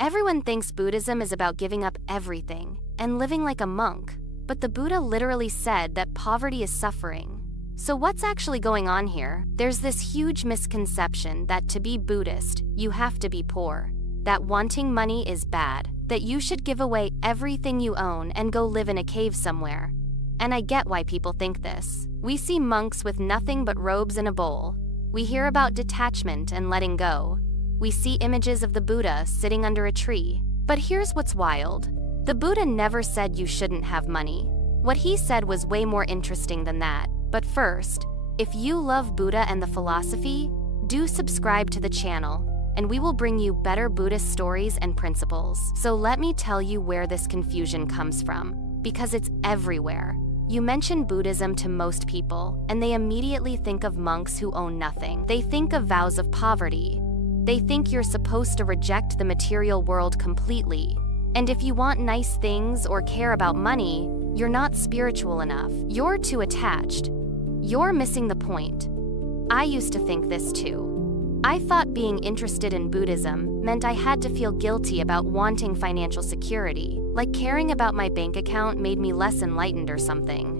Everyone thinks Buddhism is about giving up everything and living like a monk, but the Buddha literally said that poverty is suffering. So what's actually going on here? There's this huge misconception that to be Buddhist, you have to be poor, that wanting money is bad, that you should give away everything you own and go live in a cave somewhere. And I get why people think this. We see monks with nothing but robes and a bowl. We hear about detachment and letting go. We see images of the Buddha sitting under a tree. But here's what's wild. The Buddha never said you shouldn't have money. What he said was way more interesting than that. But first, if you love Buddha and the philosophy, do subscribe to the channel, and we will bring you better Buddhist stories and principles. So let me tell you where this confusion comes from, because it's everywhere. You mention Buddhism to most people, and they immediately think of monks who own nothing. They think of vows of poverty. They think you're supposed to reject the material world completely. And if you want nice things or care about money, you're not spiritual enough. You're too attached. You're missing the point. I used to think this too. I thought being interested in Buddhism meant I had to feel guilty about wanting financial security, like caring about my bank account made me less enlightened or something.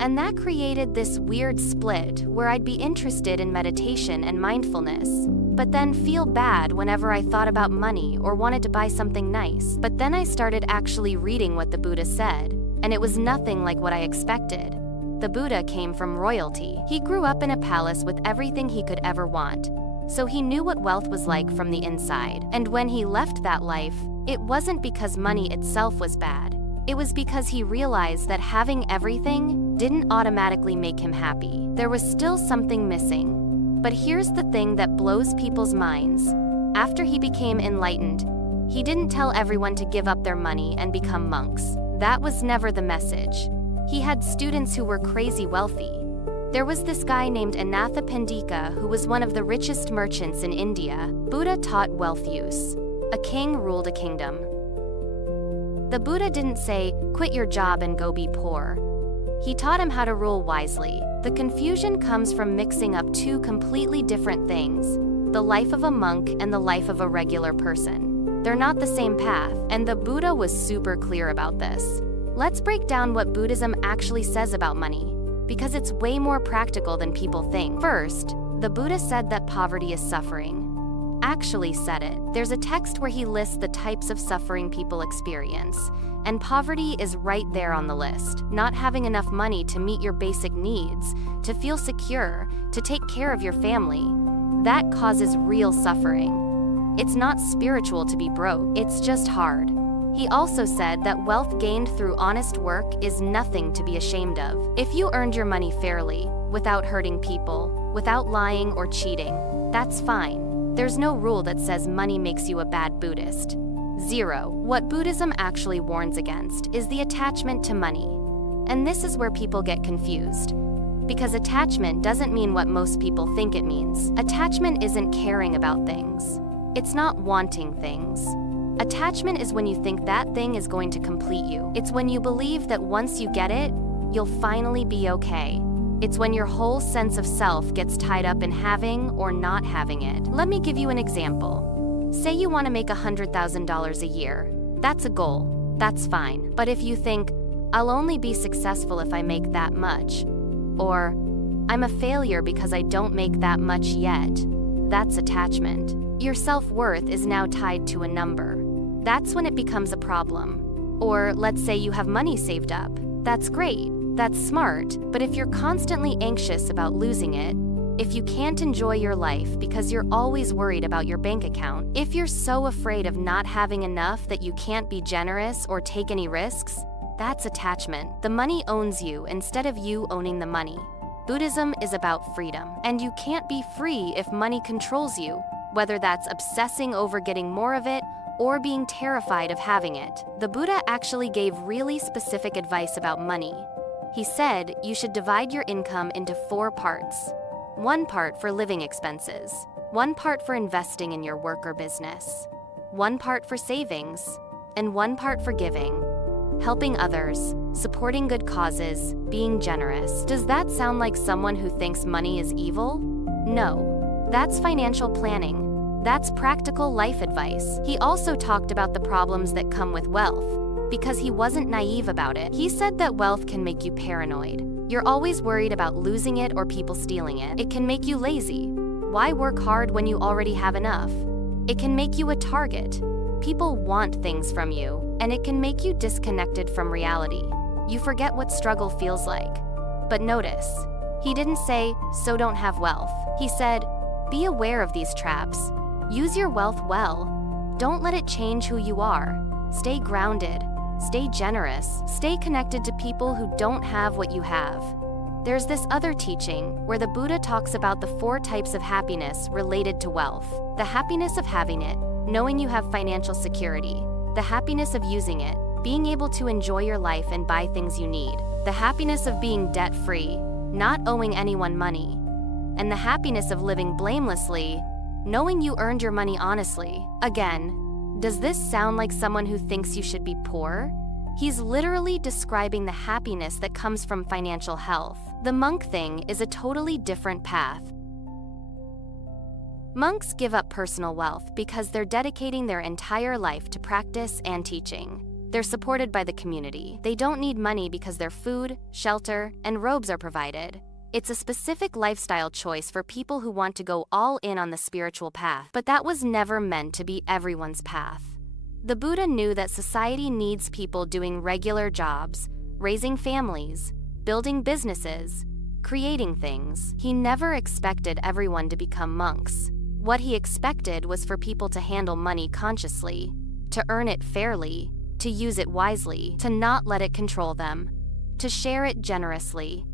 And that created this weird split where I'd be interested in meditation and mindfulness, but then feel bad whenever I thought about money or wanted to buy something nice. But then I started actually reading what the Buddha said, and it was nothing like what I expected. The Buddha came from royalty. He grew up in a palace with everything he could ever want, so he knew what wealth was like from the inside. And when he left that life, it wasn't because money itself was bad. It was because he realized that having everything didn't automatically make him happy. There was still something missing. But here's the thing that blows people's minds. After he became enlightened, he didn't tell everyone to give up their money and become monks. That was never the message. He had students who were crazy wealthy. There was this guy named Anathapindika who was one of the richest merchants in India. Buddha taught wealth use. A king ruled a kingdom. The Buddha didn't say, quit your job and go be poor. He taught him how to rule wisely. The confusion comes from mixing up two completely different things, the life of a monk and the life of a regular person. They're not the same path, and the Buddha was super clear about this. Let's break down what Buddhism actually says about money, because it's way more practical than people think. First, the Buddha said that poverty is suffering. Actually said it. There's a text where he lists the types of suffering people experience, and poverty is right there on the list. Not having enough money to meet your basic needs, to feel secure, to take care of your family. That causes real suffering. It's not spiritual to be broke, it's just hard. He also said that wealth gained through honest work is nothing to be ashamed of. If you earned your money fairly, without hurting people, without lying or cheating, that's fine. There's no rule that says money makes you a bad Buddhist. 0. What Buddhism actually warns against is the attachment to money. And this is where people get confused. Because attachment doesn't mean what most people think it means. Attachment isn't caring about things. It's not wanting things. Attachment is when you think that thing is going to complete you. It's when you believe that once you get it, you'll finally be okay. It's when your whole sense of self gets tied up in having or not having it. Let me give you an example. Say you want to make $100,000 a year. That's a goal. That's fine. But if you think, I'll only be successful if I make that much, or I'm a failure because I don't make that much yet, that's attachment. Your self-worth is now tied to a number. That's when it becomes a problem. Or let's say you have money saved up. That's great. That's smart, but if you're constantly anxious about losing it, if you can't enjoy your life because you're always worried about your bank account, if you're so afraid of not having enough that you can't be generous or take any risks, that's attachment. The money owns you instead of you owning the money. Buddhism is about freedom, and you can't be free if money controls you, whether that's obsessing over getting more of it or being terrified of having it. The Buddha actually gave really specific advice about money. He said you should divide your income into 4 parts. 1 part for living expenses, 1 part for investing in your work or business, 1 part for savings, and 1 part for giving, helping others, supporting good causes, being generous. Does that sound like someone who thinks money is evil? No, that's financial planning. That's practical life advice. He also talked about the problems that come with wealth, because he wasn't naive about it. He said that wealth can make you paranoid. You're always worried about losing it or people stealing it. It can make you lazy. Why work hard when you already have enough? It can make you a target. People want things from you, and it can make you disconnected from reality. You forget what struggle feels like. But notice, he didn't say, so don't have wealth. He said, be aware of these traps. Use your wealth well. Don't let it change who you are. Stay grounded. Stay generous. Stay connected to people who don't have what you have. There's this other teaching where the Buddha talks about the 4 types of happiness related to wealth. The happiness of having it, knowing you have financial security. The happiness of using it, being able to enjoy your life and buy things you need. The happiness of being debt-free, not owing anyone money. And the happiness of living blamelessly, knowing you earned your money honestly. Again, does this sound like someone who thinks you should be poor? He's literally describing the happiness that comes from financial health. The monk thing is a totally different path. Monks give up personal wealth because they're dedicating their entire life to practice and teaching. They're supported by the community. They don't need money because their food, shelter, and robes are provided. It's a specific lifestyle choice for people who want to go all in on the spiritual path, but that was never meant to be everyone's path. The Buddha knew that society needs people doing regular jobs, raising families, building businesses, creating things. He never expected everyone to become monks. What he expected was for people to handle money consciously, to earn it fairly, to use it wisely, to not let it control them, to share it generously,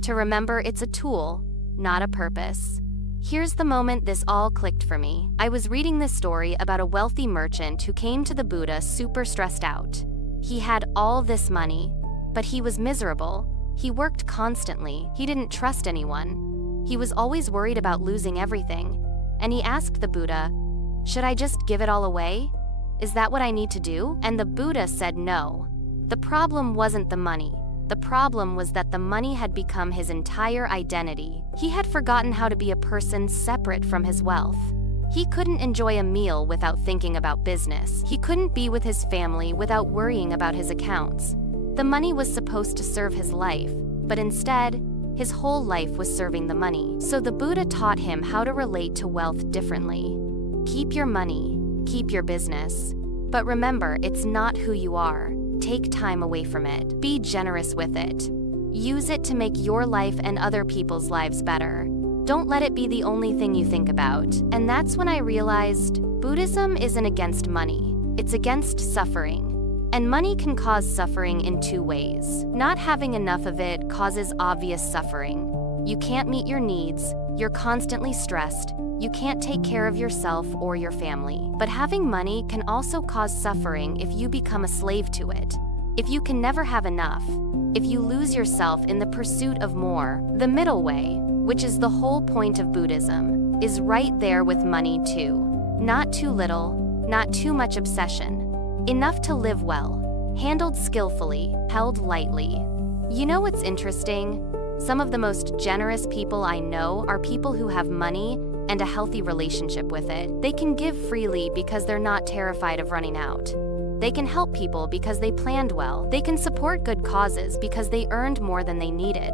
to remember it's a tool, not a purpose. Here's the moment this all clicked for me. I was reading this story about a wealthy merchant who came to the Buddha super stressed out. He had all this money, but he was miserable. He worked constantly. He didn't trust anyone. He was always worried about losing everything. And he asked the Buddha, should I just give it all away? Is that what I need to do? And the Buddha said no. The problem wasn't the money. The problem was that the money had become his entire identity. He had forgotten how to be a person separate from his wealth. He couldn't enjoy a meal without thinking about business. He couldn't be with his family without worrying about his accounts. The money was supposed to serve his life, but instead, his whole life was serving the money. So the Buddha taught him how to relate to wealth differently. Keep your money, keep your business. But remember, it's not who you are. Take time away from it. Be generous with it. Use it to make your life and other people's lives better. Don't let it be the only thing you think about. And that's when I realized Buddhism isn't against money. It's against suffering. And money can cause suffering in 2 ways. Not having enough of it causes obvious suffering. You can't meet your needs. You're constantly stressed. You can't take care of yourself or your family. But having money can also cause suffering if you become a slave to it. If you can never have enough. If you lose yourself in the pursuit of more. The middle way, which is the whole point of Buddhism, is right there with money too. Not too little, not too much obsession. Enough to live well. Handled skillfully, held lightly. You know what's interesting? Some of the most generous people I know are people who have money and a healthy relationship with it. They can give freely because they're not terrified of running out. They can help people because they planned well. They can support good causes because they earned more than they needed.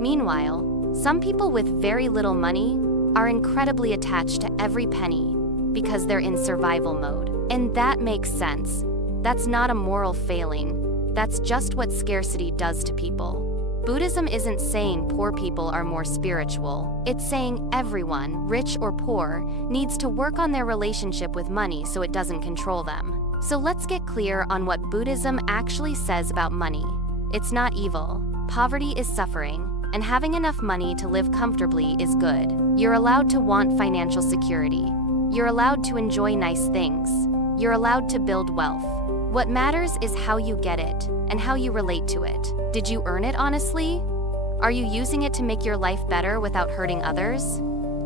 Meanwhile, some people with very little money are incredibly attached to every penny because they're in survival mode. And that makes sense. That's not a moral failing. That's just what scarcity does to people. Buddhism isn't saying poor people are more spiritual. It's saying everyone, rich or poor, needs to work on their relationship with money so it doesn't control them. So let's get clear on what Buddhism actually says about money. It's not evil. Poverty is suffering, and having enough money to live comfortably is good. You're allowed to want financial security. You're allowed to enjoy nice things. You're allowed to build wealth. What matters is how you get it and how you relate to it. Did you earn it honestly? Are you using it to make your life better without hurting others?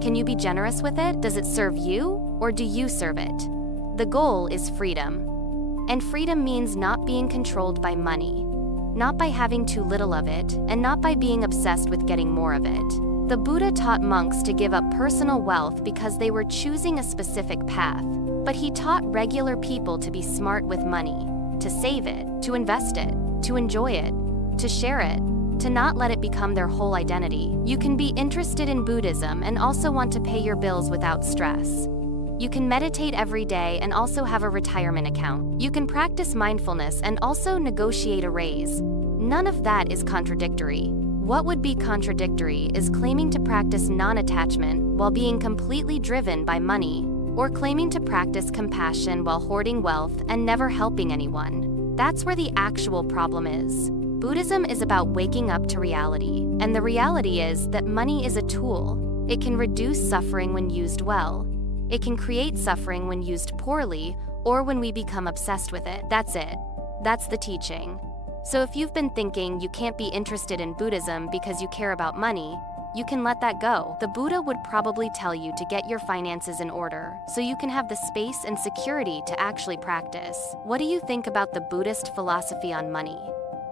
Can you be generous with it? Does it serve you, or do you serve it? The goal is freedom. And freedom means not being controlled by money, not by having too little of it, and not by being obsessed with getting more of it. The Buddha taught monks to give up personal wealth because they were choosing a specific path, but he taught regular people to be smart with money, to save it, to invest it, to enjoy it, to share it, to not let it become their whole identity. You can be interested in Buddhism and also want to pay your bills without stress. You can meditate every day and also have a retirement account. You can practice mindfulness and also negotiate a raise. None of that is contradictory. What would be contradictory is claiming to practice non-attachment while being completely driven by money, or claiming to practice compassion while hoarding wealth and never helping anyone. That's where the actual problem is. Buddhism is about waking up to reality, and the reality is that money is a tool. It can reduce suffering when used well. It can create suffering when used poorly, or when we become obsessed with it. That's it. That's the teaching. So if you've been thinking you can't be interested in Buddhism because you care about money, you can let that go. The Buddha would probably tell you to get your finances in order so you can have the space and security to actually practice. What do you think about the Buddhist philosophy on money?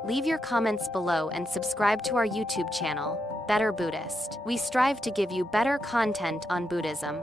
Leave your comments below and subscribe to our YouTube channel, Better Buddhist. We strive to give you better content on Buddhism.